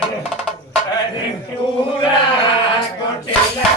अरे पूरा कोटेला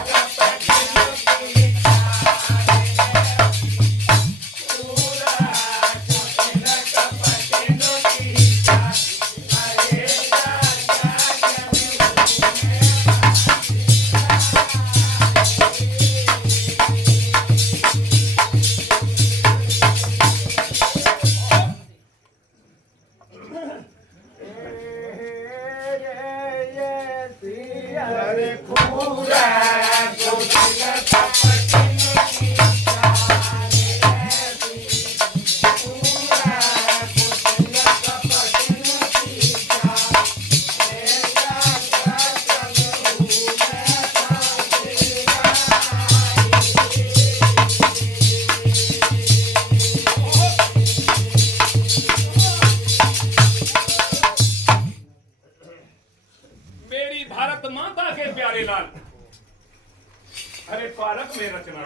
अरे पारक में रचना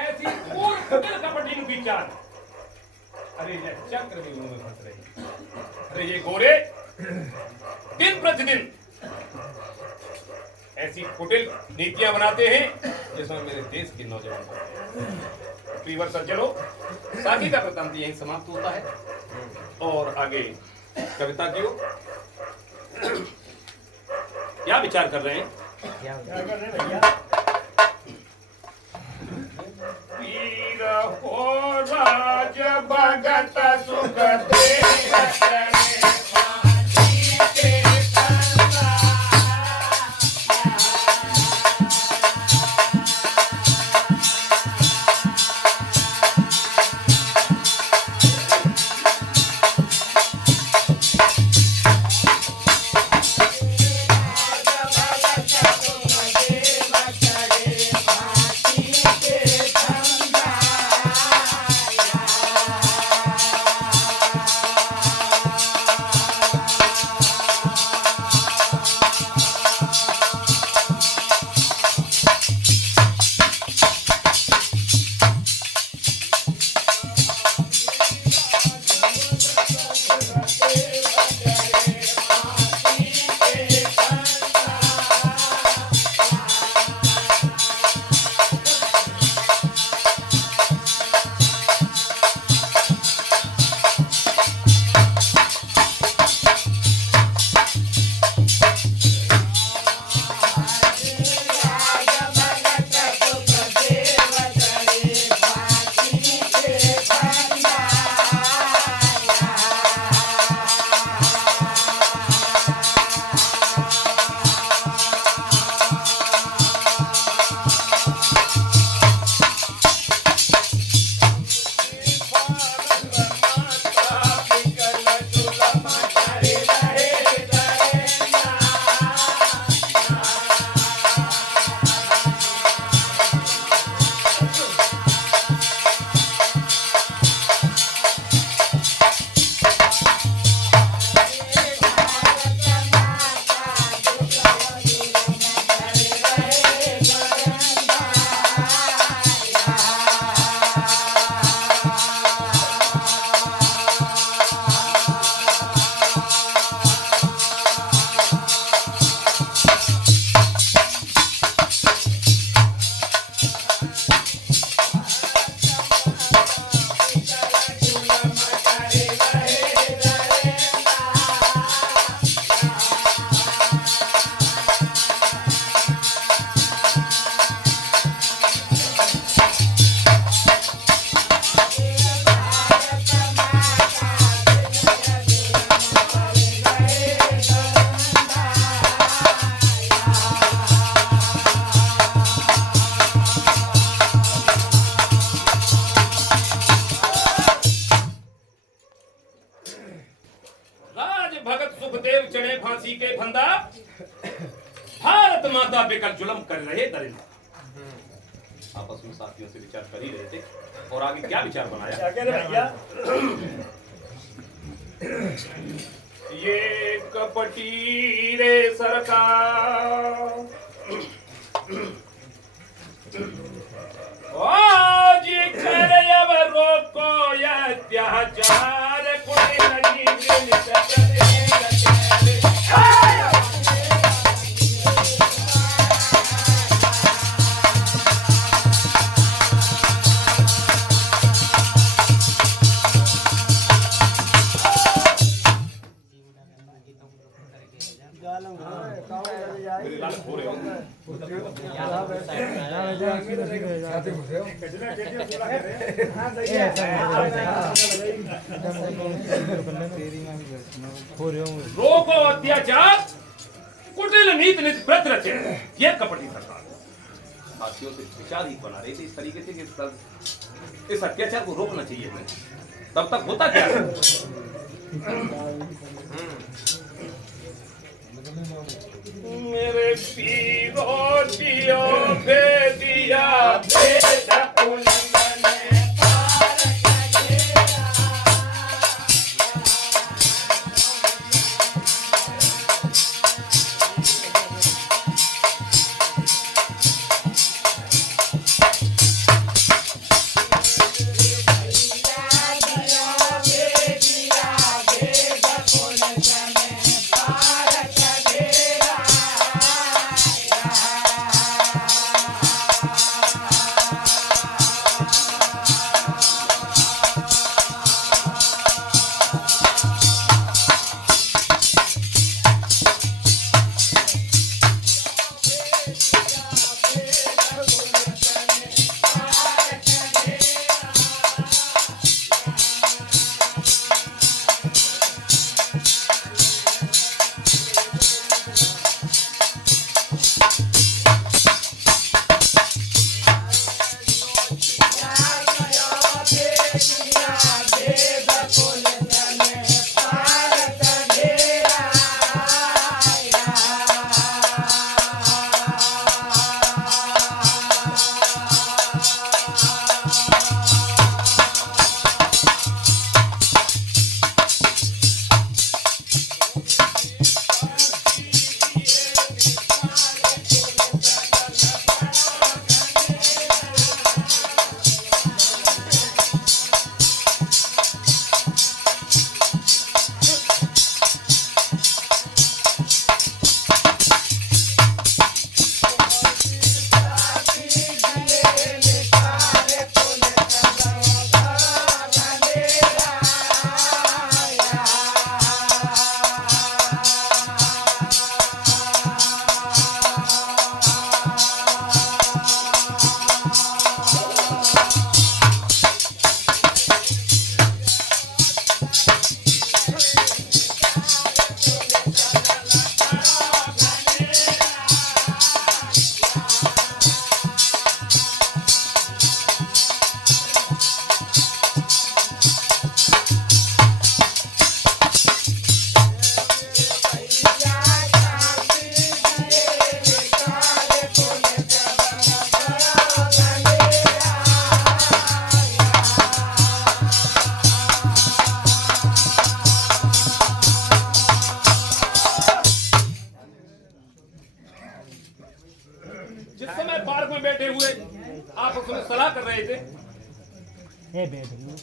ऐसी कपटी विचार। अरे ये चक्र भी मुंह में फंस रही। अरे ये गोरे दिन प्रतिदिन ऐसी कुटिल नीतियां बनाते हैं जिसमें मेरे देश के नौजवान प्रियवर सज्जनों, साथी का वृत्तांत यहीं समाप्त होता है और आगे कविता की ओर क्या विचार कर रहे हैं? क्या कर रहे हैं भैया? वीर हो राज भगत सुख दे फांसी के फंदा भारत माता पे कल जुल्म कर रहे दरिंदा। आपस में साथियों से विचार कर ही रहे थे और आगे क्या विचार बनाया? क्या कह रहे भैया? ये कपटी रे सरकार आज कर अब रोको या अत्याचार कोई नहीं मिल सकते। लाल हो रहे हो रोको अत्याचार कुटिल नीत नित व्रत रचे ये कपटी सरकार साथियों से विचार ही बना रहे थे इस तरीके से कि इस अत्याचार को रोकना चाहिए हमें तब तक होता क्या है मेरे पीरो दियो भेदिया भेदा उन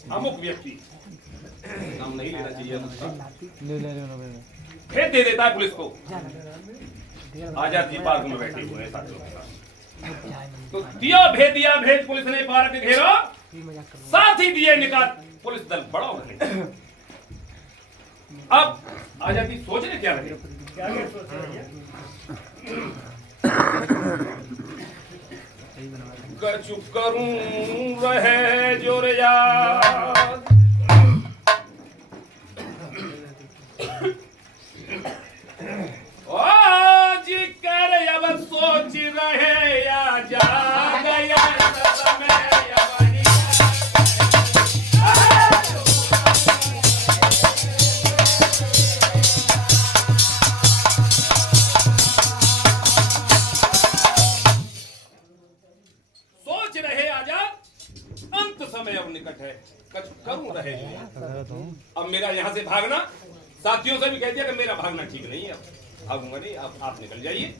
अमुक व्यक्ति नाम नहीं लेना चाहिए भेज दे देता है पुलिस को आजाद जी पार्क में बैठे हुए हैं साथियों के साथ तो दिया भेज पुलिस ने पार्क घेरा साथ ही दिए निकाल पुलिस दल बड़ा हो गया अब आजाद जी सोचने क्या लगे चुप करूं रहे जोर याद आज कर अब सोच रहे या जा गया समय अब निकट है करूं रहे अब मेरा यहाँ से भागना साथियों से भी कह दिया कि मेरा भागना ठीक नहीं है अब भागूंगा नहीं आप निकल जाइए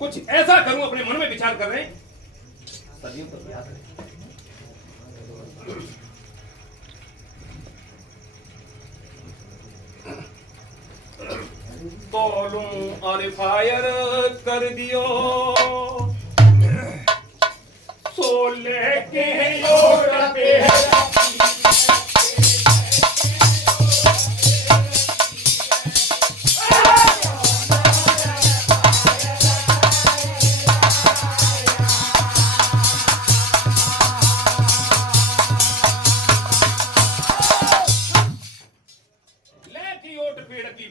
कुछ ऐसा करूं अपने मन में विचार कर रहे हैं सदियों तक याद रहे तोलूं और फायर कर दियो सो लेके पे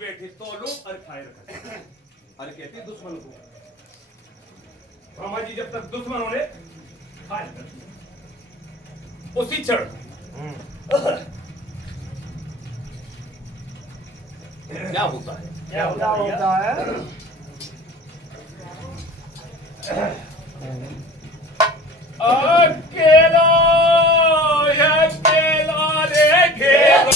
बैठे तो लो और फायर कर। अरे कहती दुश्मन को, ब्रह्मा जी जब तक दुश्मन होने फायर कर, उसी क्षण क्या होता है? क्या होता है? अकेला अकेला रे घेरो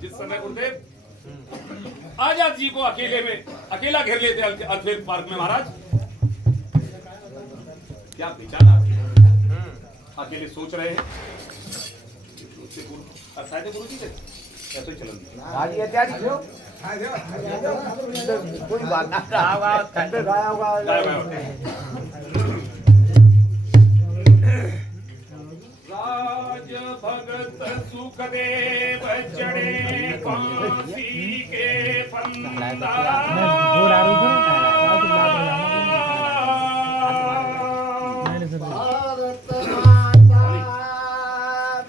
जिस समय गुरुदेव आजाद जी को अकेला घेर लेते अल्फेड पार्क में महाराज, क्या विचार आ रहे हैं? अकेले सोच रहे हैं। गुरु जी कैसे चलन कोई बात ना, गाया होगा। राज भगत सुखदेव चढ़े फांसी के फंदा, भारत माता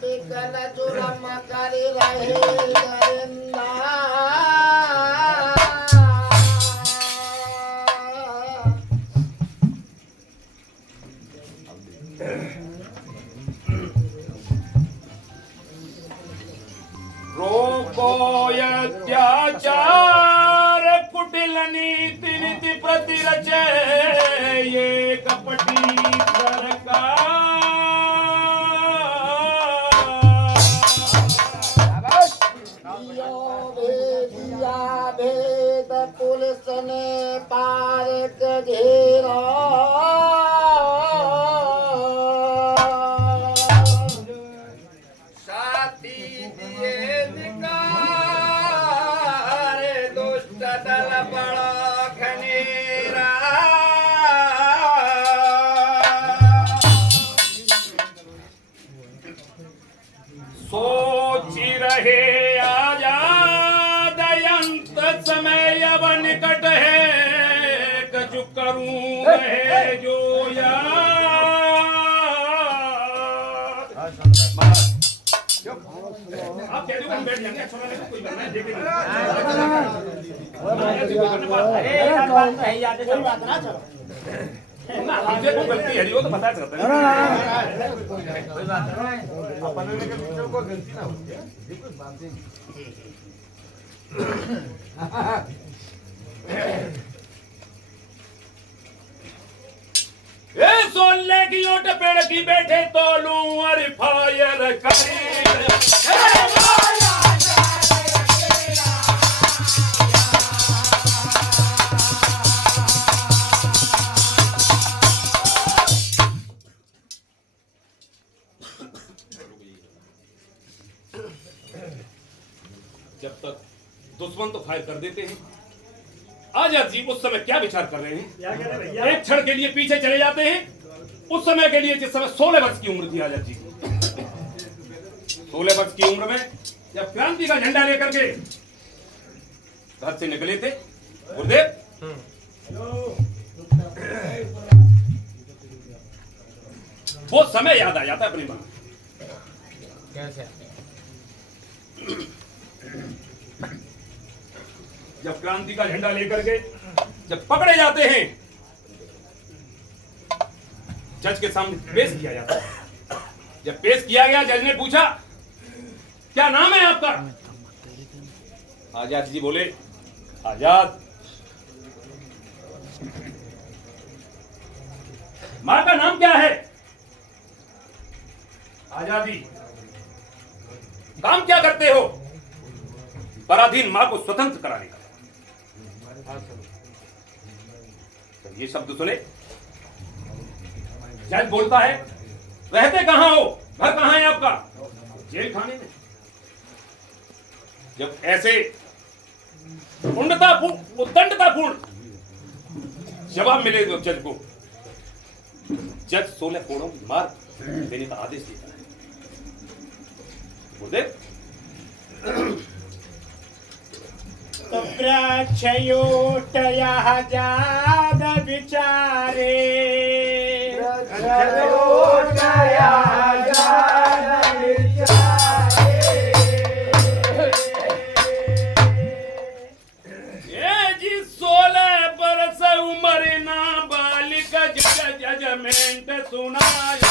बिकल जुलम कर रहे दरिंदा, रोको अत्याचार कुटिल नीति नीति प्रति रचे ये कपटी सरकार। दिया भेद पुलिस ने पार्क घेरा, साथी दिए धिकार दुष्ट दल बड़ा घनेरा। सोच रहे आजाद अंत समय अब निकट है, कछु करूं मैं जो याद। आप कह दो बैठ जाएंगे, अच्छा लगेगा, कोई करना है देखेंगे। मुझे कोई गलती है वो तो पता चलता है। अपन ने पिक्चर को गलती ना होती है, बिल्कुल बात है। सोलने की ओट पेड़ की बैठे तोलूं और फायर करी जब तक दुश्मन तो फायर कर देते हैं। आजाद जी उस समय क्या विचार कर रहे हैं? एक क्षण के लिए पीछे चले जाते हैं उस समय के लिए जिस समय 16 वर्ष की उम्र थी आजाद जी की। 16 वर्ष की उम्र में जब क्रांति का झंडा लेकर के घर से निकले थे गुरुदेव, वो समय याद आ जाता है अपनी मां। कैसे? जब क्रांति का झंडा लेकर के जब पकड़े जाते हैं, जज के सामने पेश किया जाता है। जब पेश किया गया, जज ने पूछा क्या नाम है आपका? आजाद जी बोले आजाद। मां का नाम क्या है? आजादी। काम क्या करते हो? पराधीन मां को स्वतंत्र कराने का। ये शब्द सुने, जज बोलता है रहते कहां हो, घर कहां है आपका? जेल खाने में। जब ऐसे उद्दंडतापूर्ण जवाब मिले तो जज को, जज 16 कोड़ों की मार देने का आदेश देता है। गुरुदेव, प्रक्षयोटयः जाद विचारे ये जी 16 बरस उम्र ना बालिक जजमेंट सुनायो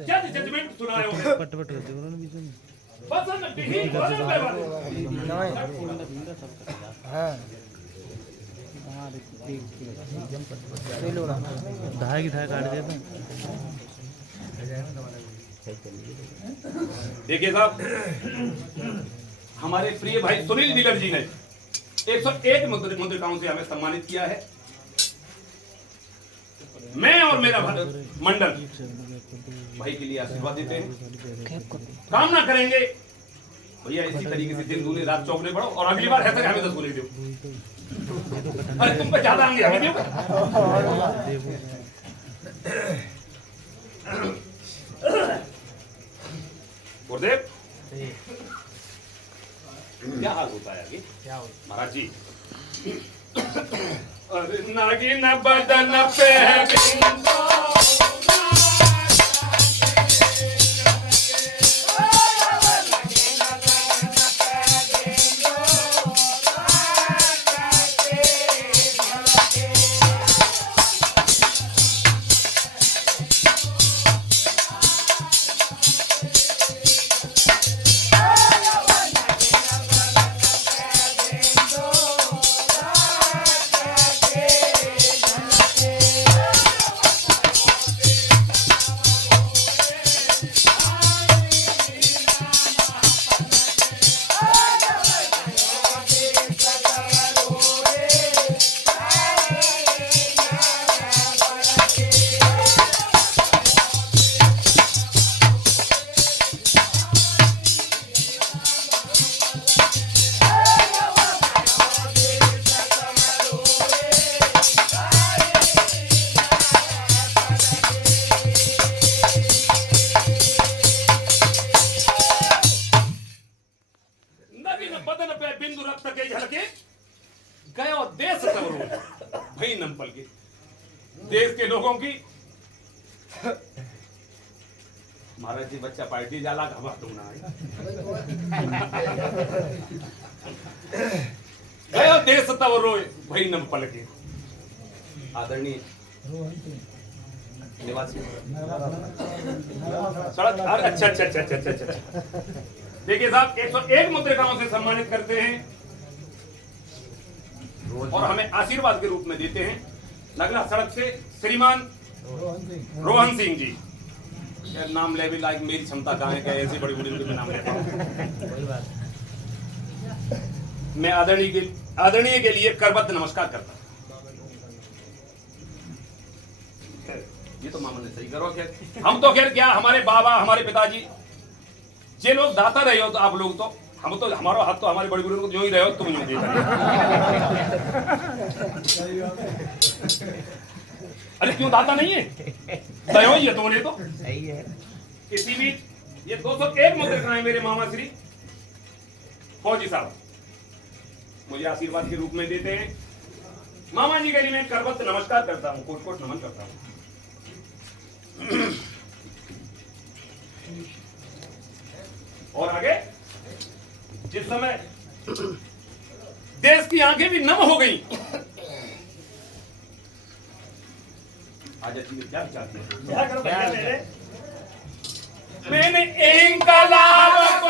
जजमेंट सुनायो बसन बिही बोले वाले धागे काट देते। देखिए साहब, हमारे प्रिय भाई सुनील डीलर जी ने 101 मुद्रिकाओं से हमें सम्मानित किया है। मैं और मेरा मंडल भाई के लिए आशीर्वाद देते हैं, कामना करेंगे भैया इसी तरीके से दिन दूनी रात चौगने बढ़ो और अगली बार ऐसे हमें 10 गोली दो। अरे तुम पे ज्यादा आएंगे हमें दो। गुरुदेव, क्या हाल होता है आगे महाराज जी? अरे नागिन बदन पे है बिंदु के लोगों की। महाराज जी बच्चा पार्टी जाला घबा दूंगा गयो देश तब रोए भाई नम पलके। आदरणीय निवासी सड़क अच्छा अच्छा अच्छा अच्छा अच्छा अच्छा। देखिए साहब 101 मुद्रिकाओं से सम्मानित करते हैं और हमें आशीर्वाद के रूप में देते हैं नगला सड़क से श्रीमान रोहन सिंह जी। यार नाम ले भी लायक मेरी क्षमता कहाँ है, क्या ऐसी बड़ी बड़ी उनके नाम लेता हूँ। मैं आदरणीय के लिए करबद्ध नमस्कार करता हूँ। ये तो मामा ने सही करो। खैर हम तो खैर क्या, हमारे बाबा हमारे पिताजी जे लोग दाता रहे हो तो आप लोग तो, हम तो हमारा हाथ तो हमारे बड़ी बुजुर्ग को जो ही रहे हो तुम यूं दे। अरे क्यों दाता नहीं है, दयो ही है तुमने तो सही है। इसी बीच ये 201 मुद्रिकाएं मेरे मामा श्री फौजी साहब मुझे आशीर्वाद के रूप में देते हैं। मामा जी के लिए मैं करबद्ध नमस्कार करता हूँ, कोट कोट नमन करता हूँ। और आगे जिस समय देश की आंखें भी नम हो गई, आज क्या चाहते हैं, क्या करो भैया मेरे, मैंने इंकलाब को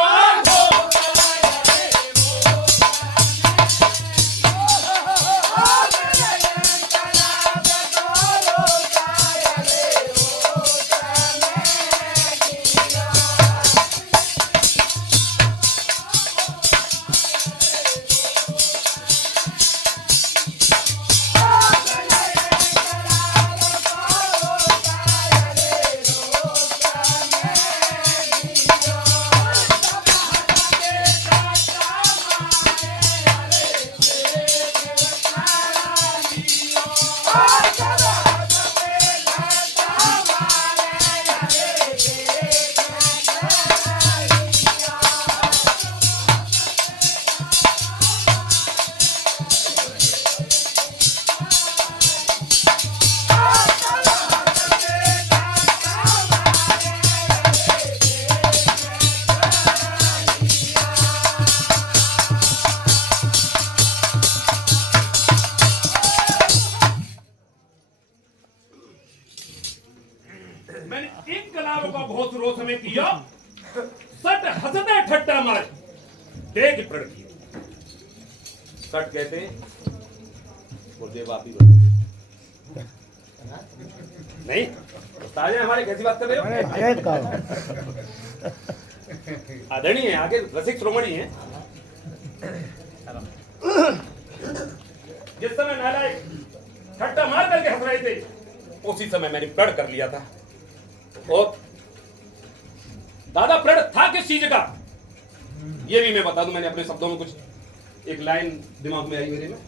किया सट हंसते ठट्टा मारे देख प्रण किया। सट कहते गुरुदेव आप ही नहीं ताजे हमारे कैसी बात कर रहे हो, आदरणीय है आगे रसिक श्रोमणी है। जिस समय नालायक ठट्टा मार करके हंस रहे थे उसी समय मैंने प्रण कर लिया था। और दादा प्रण था किस चीज का ये भी मैं बता दूं। मैंने अपने शब्दों में कुछ एक लाइन दिमाग में आई मेरे में।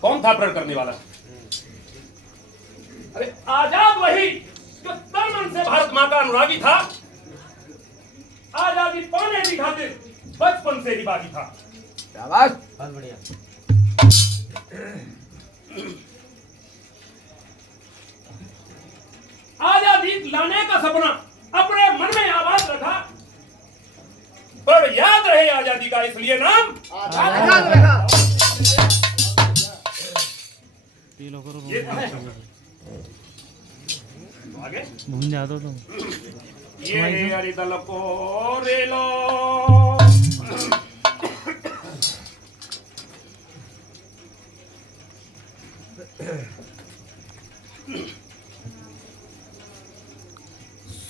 कौन था प्रण करने वाला? अरे आजाद वही जो तन मन से भारत मां का अनुरागी था, आजादी पाने की खातिर बचपन से ही बागी था। शाबाश, बहुत बढ़िया। आजादी लाने का सपना अपने मन में आबाद रखा, पर याद रहे आजादी का इसलिए नाम आजाद रखा। ये था। आगे भूल जाते तुम ये हरिदल को रेलो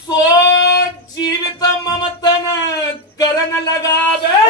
सो जीवित ममतन करन लगावे।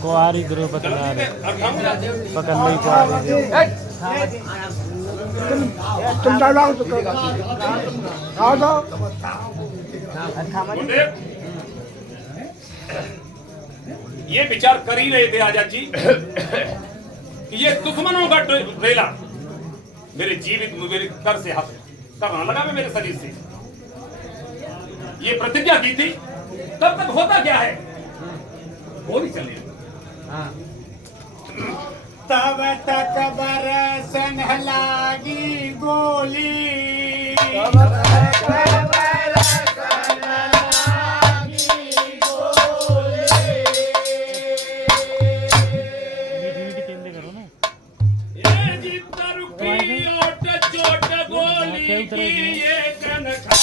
कुआरी द्रौपदी पकड़ ली कुआरी तुम डालो तो आओ तो गुरुदेव, ये विचार कर ही रहे थे आजाद जी कि ये दुश्मनों का रेला मेरे जीवित मेरे कर से हाथ करना लगा मैं मेरे शरीर से ये प्रतिज्ञा की थी तब तक होता क्या है गोली चलने तब तक बरसन लागी गोली ये जीता रुकी ओट चोट गोली की ये कनखाली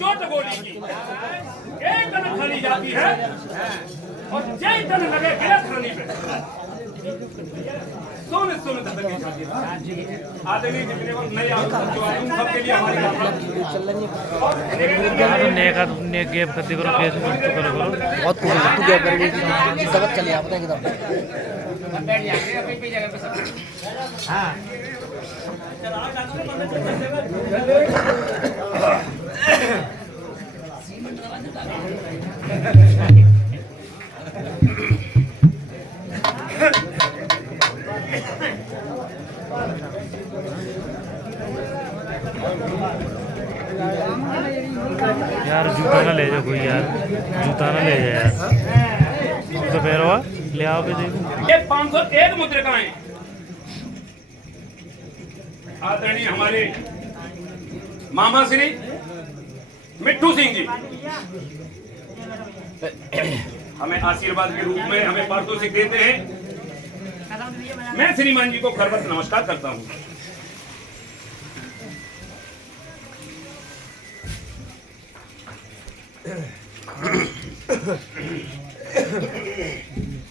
चोट गोली की एक तन खाली जाती है और जय तन लगे गिरा खानी पे सोने सोने तक की जाती है आदमी जितने वक्त नए जो आए उन सबके लिए हमारी नेका ने गेम करते करो केस में तो करो बहुत कुछ तू क्या करेगी सबक चले आप बताएंगे तो बैठ जाएंगे अपनी जगह पे सब हां यार जूता ना ले जाओ कोई यार जूता ना ले जाए यार तो पैरवा ले आओ पे देखो ये 501 मुद्रिकाएं आदरणीय हमारे मामा श्री मिट्टू सिंह जी हमें आशीर्वाद के रूप में हमें पारितोषिक देते हैं। मैं श्रीमान जी को खरबत नमस्कार करता हूं।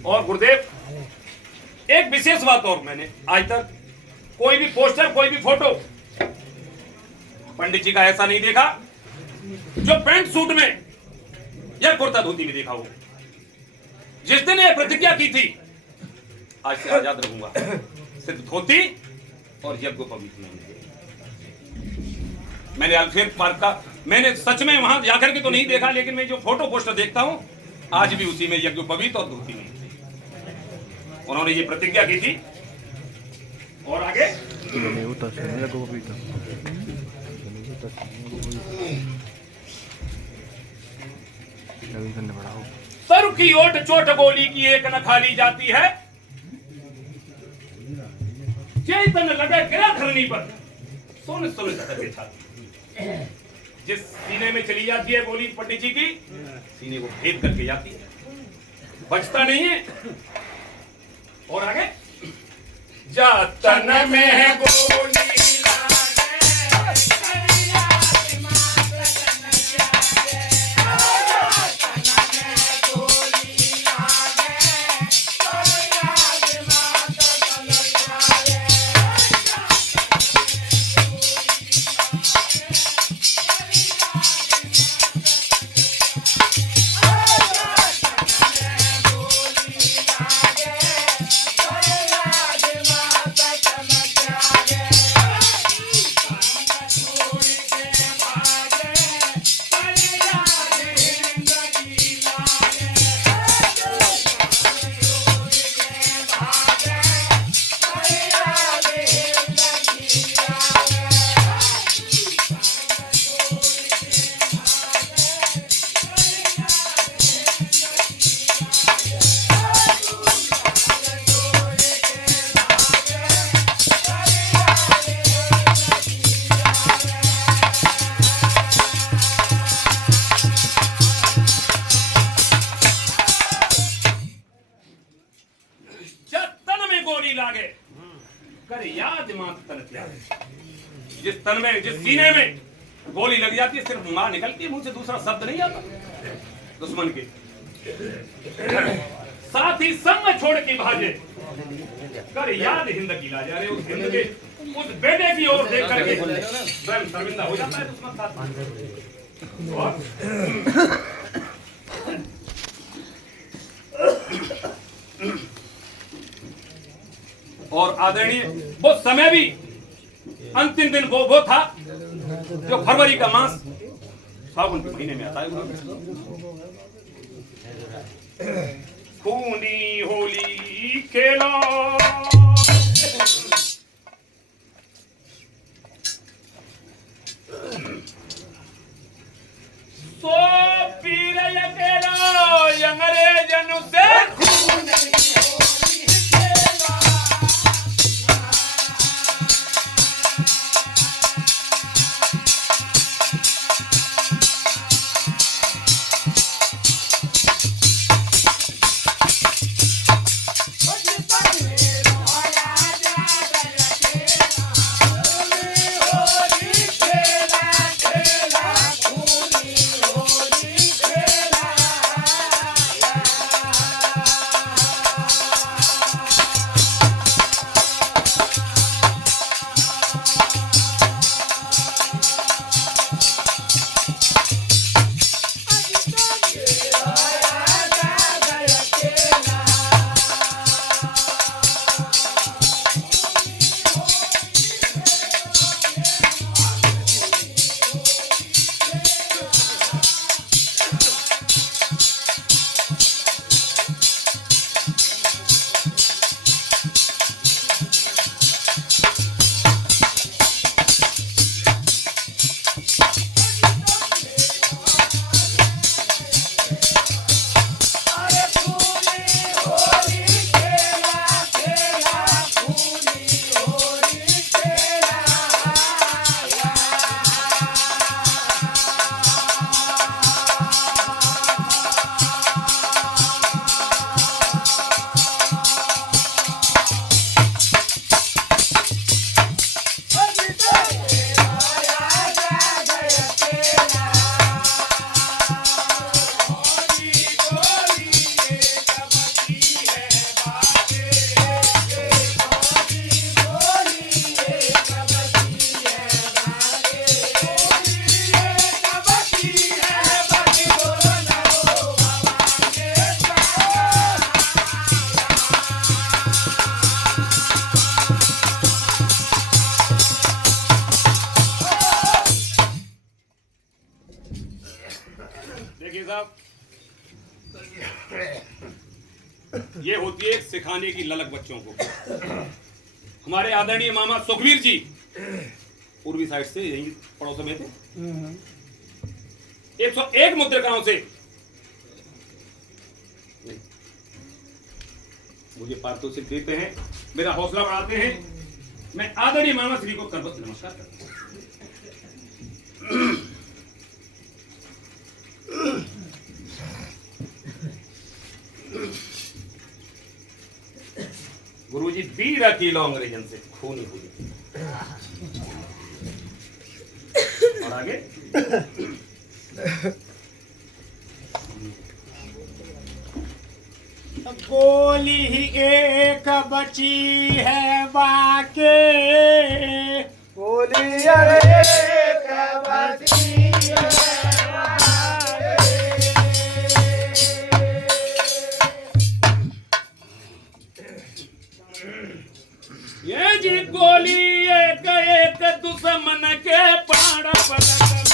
और गुरुदेव एक विशेष बात और मैंने आज तक कोई भी पोस्टर कोई भी फोटो पंडित जी का ऐसा नहीं देखा जो पैंट सूट में या कुर्ता धोती में देखा हो। जिस दिन ये प्रतिज्ञा की थी आज से आजाद रहूंगा सिर्फ धोती और यज्ञोपवीत में। मैंने अल्फेर पार्क का मैंने सच में वहां जाकर के तो नहीं देखा लेकिन मैं जो फोटो पोस्टर देखता हूं आज भी उसी में यज्ञोपवीत और धोती में उन्होंने ये प्रतिज्ञा की थी। और आगे सर की ओट चोट गोली की एक न खाली जाती है चेतन लगे गिरा धरनी पर सोने सोने तक छाती जिस सीने में चली जाती है गोली पंडित जी की सीने को भेद करके जाती है बचता नहीं है। और आगे जा तन में गोली गोली लागे कर याद मात तन त्यागे। जिस तन में, जिस सीने में गोली लग जाती है, सिर्फ मां निकलती है मुंह से, दूसरा शब्द नहीं आता दुश्मन के। साथ ही संग छोड़ के भाजे कर याद हिंद की ला जा रहे, उस हिंद के उस बेटे की ओर देख करके स्वयं शर्मिंदा हो जाता है दुश्मन साथ। और आदरणीय वो समय भी अंतिम दिन वो था जो फरवरी का मास सावन के महीने में आता है। खूनी होली खेला सो पीर अकेला अंग्रेजन से ये होती है सिखाने की ललक बच्चों को। हमारे आदरणीय मामा सुखवीर जी पूर्वी साइड से यही पड़ोस में थे, 101 मुद्रिकाओं से मुझे पारितोषिक देते हैं, मेरा हौसला बढ़ाते हैं। मैं आदरणीय मामा श्री को करबत नमस्कार करता हूं। गुरुजी बीर अकेलो अंग्रेजन से खूनी हुई। और आगे गोली ही एक बची है बाके, गोली एक बची है बाके। ये जी गोली एक एक दुश्मन के प्राण पलक में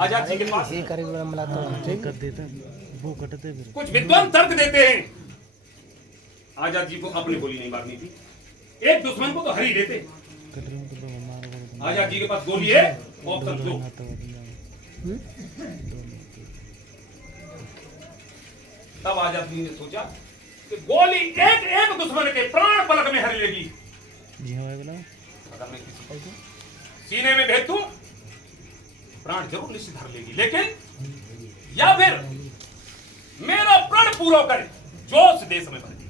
आजाद जी के पास ये करेगा मला तो कर देता वो कटते फिर कुछ विद्वान तर्क देते हैं। आजाद जी को अपनी गोली नहीं मारनी थी, एक दुश्मन को तो हर ही देते। कट रहा हूं तो मार आजाद जी के पास गोली है, ऑप्शन दो। तब आजाद जी ने सोचा कि गोली एक एक दुश्मन के प्राण पलक में हर लेगी। जी हां भाई बोला अगर मैं किसी को सीने में भेज दूं, प्राण जरूर निश्चित हर लेगी, लेकिन या फिर मेरा प्राण पूरा करे, जोश देश में भर दे।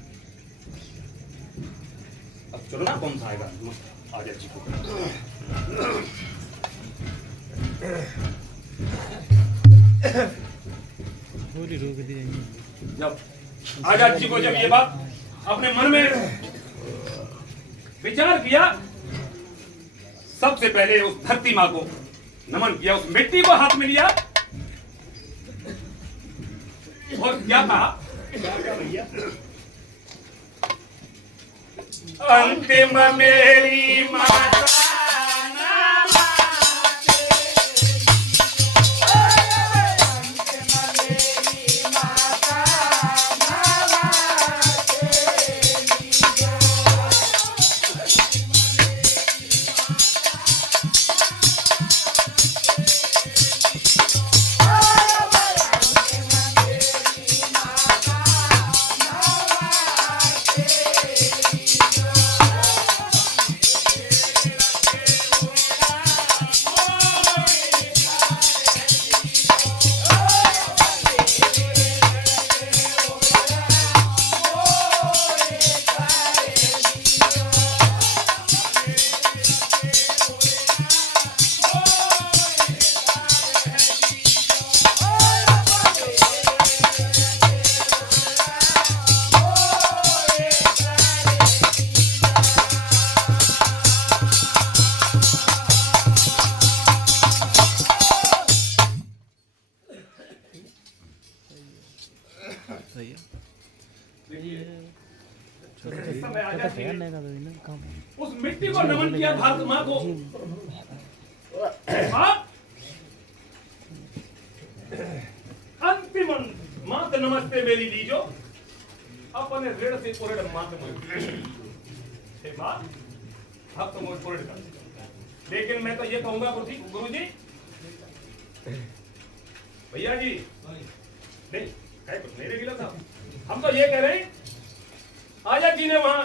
अब चलो ना, कौन सा आएगा आजाद जी को। गोली रोक दी जाएगी। जब आजाद जी को जब ये बात अपने मन में विचार किया, सबसे पहले उस धरती माँ को नमन किया, उस मिट्टी को हाथ में लिया और क्या कहा, अंतिम मेरी माता उस मिट्टी को नमन किया भारत माँ को। अंतिम मात नमस्ते मेरी लीजो, अपने ऋण से पूर्ण मात मोह भक्त मोह पूर्ण कर। लेकिन मैं तो ये कहूंगा गुरु जी, भैया जी, नहीं कुछ नहीं रेगिला था, हम तो ये कह रहे हैं, आजाद जी ने वहां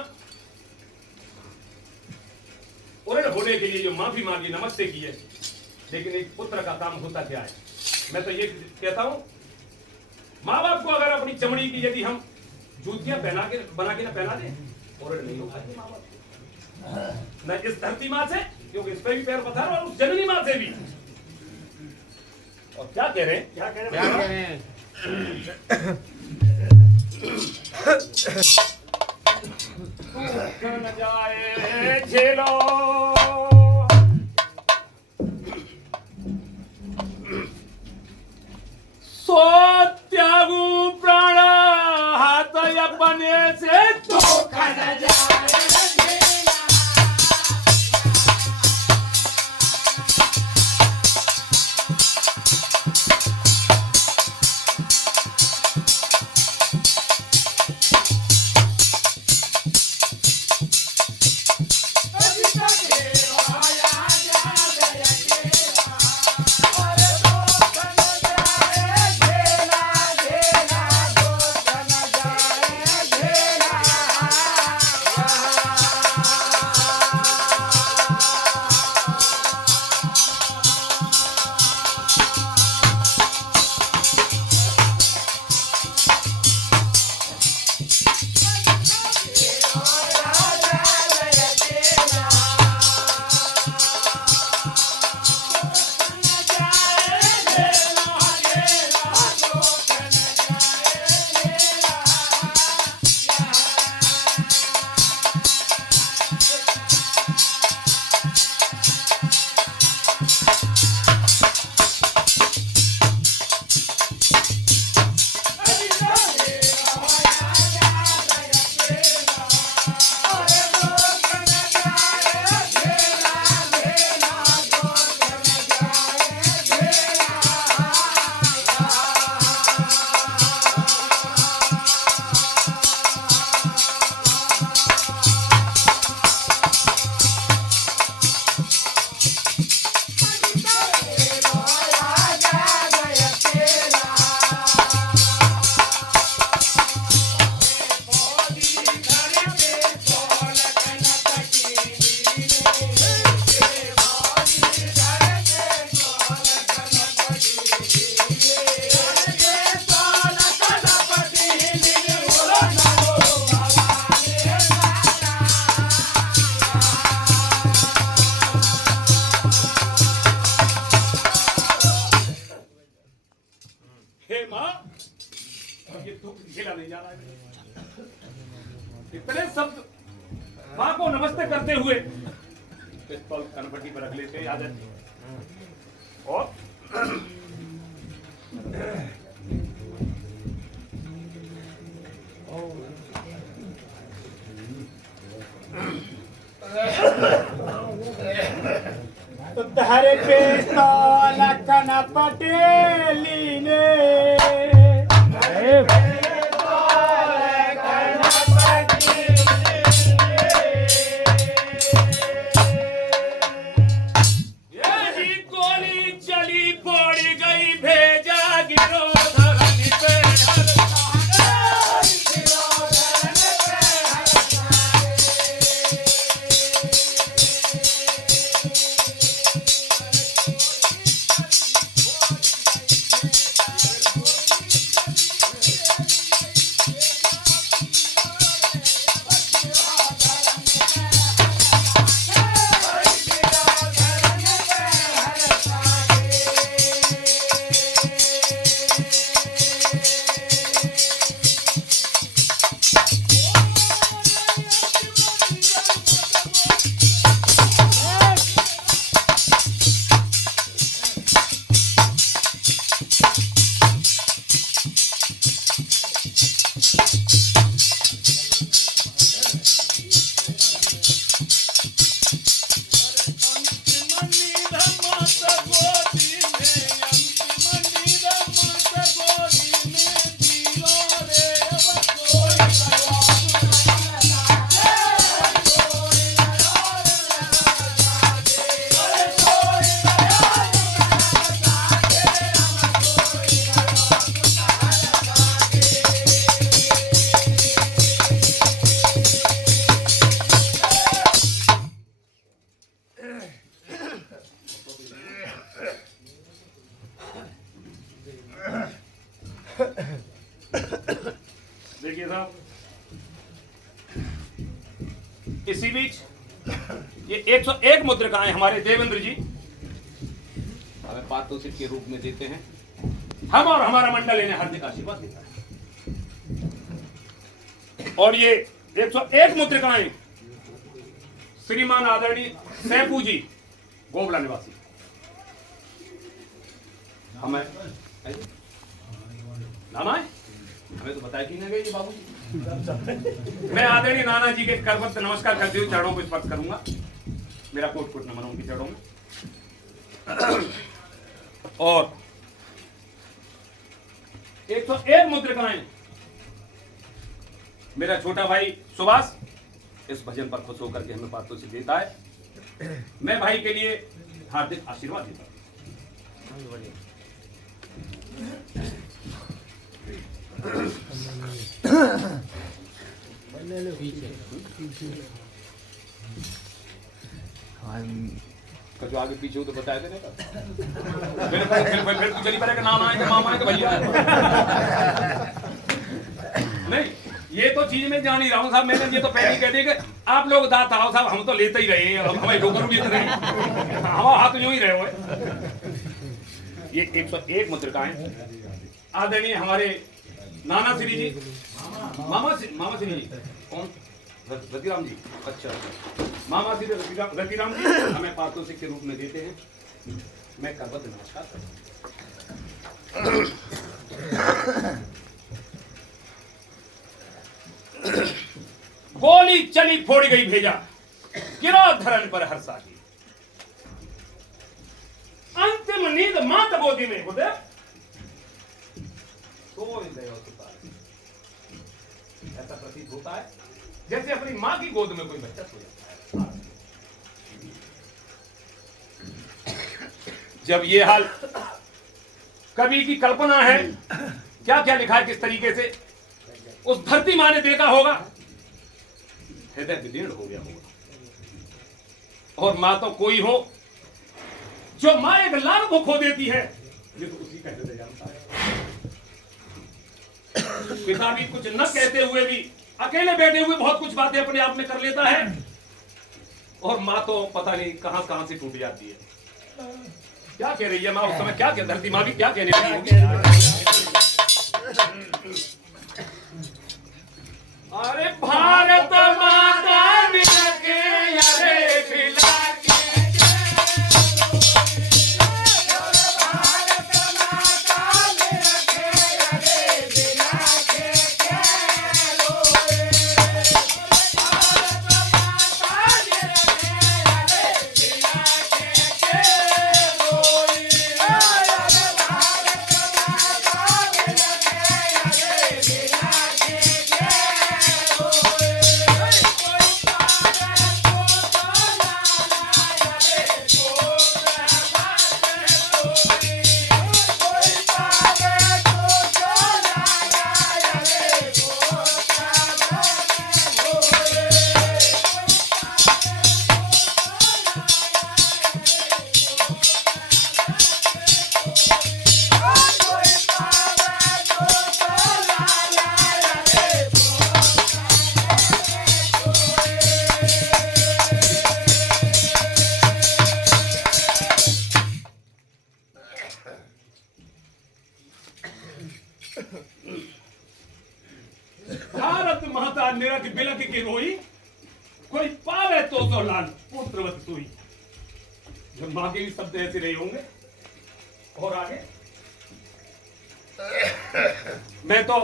उन्हें होने के लिए जो माफी मांगी, नमस्ते की है, लेकिन एक पुत्र का काम होता क्या है। मैं तो ये कहता हूं, माँ बाप को अगर अपनी चमड़ी की यदि हम जूतियां बना के ना पहना दें, और नहीं हो पाएंगे माँ बाप न इस धरती माँ से, क्योंकि इस पर भी पैर पथर, और उस जननी माँ से भी। और क्या कह रहे हैं, न जाए झेलो सो त्यागू प्राण हाथ अपने से तो न जाए। ये दुख झेला नहीं जा रहा है। इतने शब्द माँ को नमस्ते करते हुए पिस्तौल कनपट्टी पर रख लेते हैं आदत। और तो धर पिस्तौल कनपटेली ने यही गोली चली पड़ गई भेजा गिरो धरन पे देखिए साहब, इसी बीच ये 101 मुद्रिकाएं हमारे देवेंद्र जी हमें पारितोषिक के रूप में देते हैं। हम और हमारा मंडल इन्हें हार्दिक आशीर्वाद देता है। और ये 101 मुद्रिकाएं श्रीमान आदरणीय सैफू जी गोबला निवासी हमें नाम आए, हमें तो बताया कि नहीं गई बाबू जी। मैं आदरणीय नाना जी के करवत से नमस्कार करते हुए चरणों को स्पर्श करूंगा। मेरा कोट कोट नमन उनके चरणों में। और 101 मुद्रिकाएं मेरा छोटा भाई सुभाष इस भजन पर खुश होकर के हमें पारितोषिक देता है। मैं भाई के लिए हार्दिक आशीर्वाद देता हूं। जो आगे पीछे हो तो बताया थे फिर चली पड़ेगा नाम आए मामा आए भैया नहीं, ये तो चीज में जान ही रहा हूँ साहब। मैंने ये तो पहले ही कह दिया कि आप लोग दाता हो साहब, हम तो लेते ही रहे हैं, हमारे डोकर लेते रहे, हवा हाथ यूं ही रहे हुए। ये 101 मुद्रिकाएं आदरणीय हमारे नाना श्री जी मामा श्री जी कौन रतिराम जी, अच्छा मामा श्री रतिराम जी हमें पारितोषिक के रूप में देते हैं। मैं करवत नमस्कार करता हूं। गोली चली फोड़ गई भेजा गिरा धरन पर हर साथी, अंतिम नींद मात गोदी में उदय ऐसा प्रतीत होता है जैसे अपनी मां की गोद में कोई बच्चा सो जाता है। जब ये हाल कवि की कल्पना है, क्या क्या लिखा है, किस तरीके से उस धरती मां ने देखा होगा, हृदय विदीर्ण हो गया होगा। और मां तो कोई हो जो मां एक लाल को खो देती है, ये तो उसी का हृदय जानता है। पिता भी कुछ न कहते हुए भी अकेले बैठे हुए बहुत कुछ बातें अपने आप में कर लेता है, और मां तो पता नहीं कहां कहां से टूट जाती है। क्या कह रही है मां उस समय, क्या कह धरती मां भी क्या कहने लगी होगी। माता निरख बिलख की रोई, कोई पावे तो लाल पुत्रवत सोई। जो माँ के भी शब्द ऐसे नहीं होंगे। और आगे मैं तो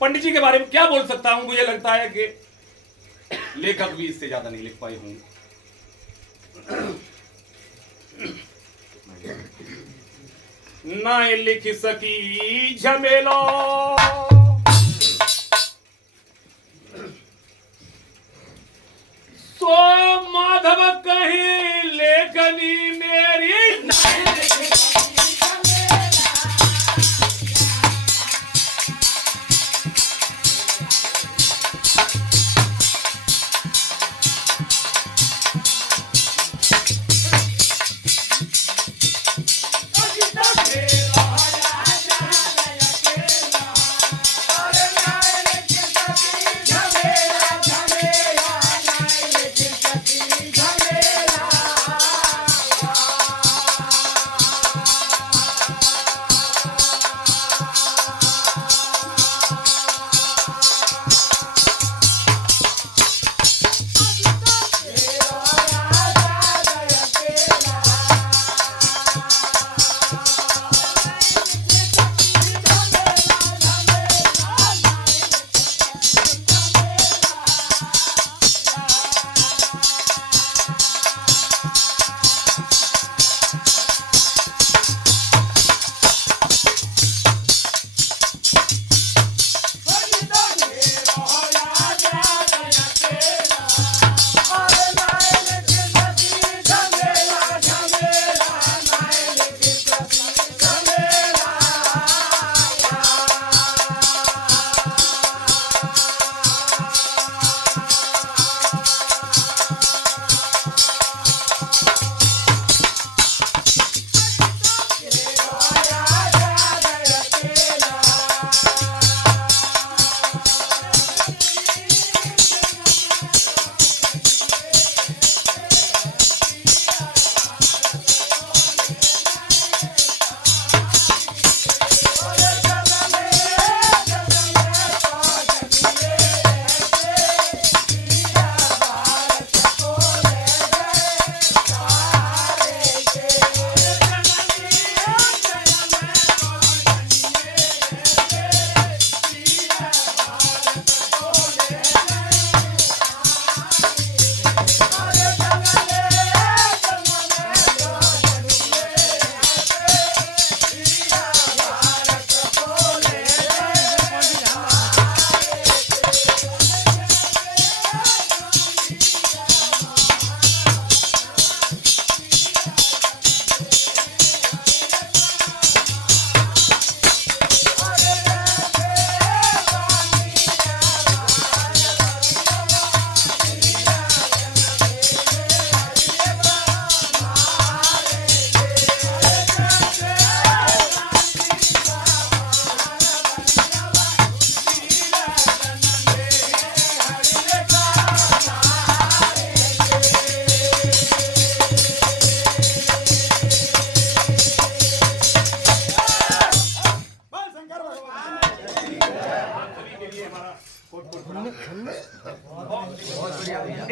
पंडित जी के बारे में क्या बोल सकता हूं, मुझे लगता है कि लेखक भी इससे ज्यादा नहीं लिख पाए होंगे। ना लिख सकी झमेलो, सो माधव कहीं लेखनी मेरी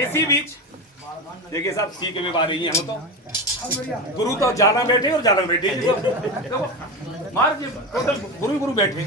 इसी बीच देखिए साहब सीख में आ रही हैं हम तो गुरु तो जाना बैठे और जाना बैठे मार टोटल गुरु बैठे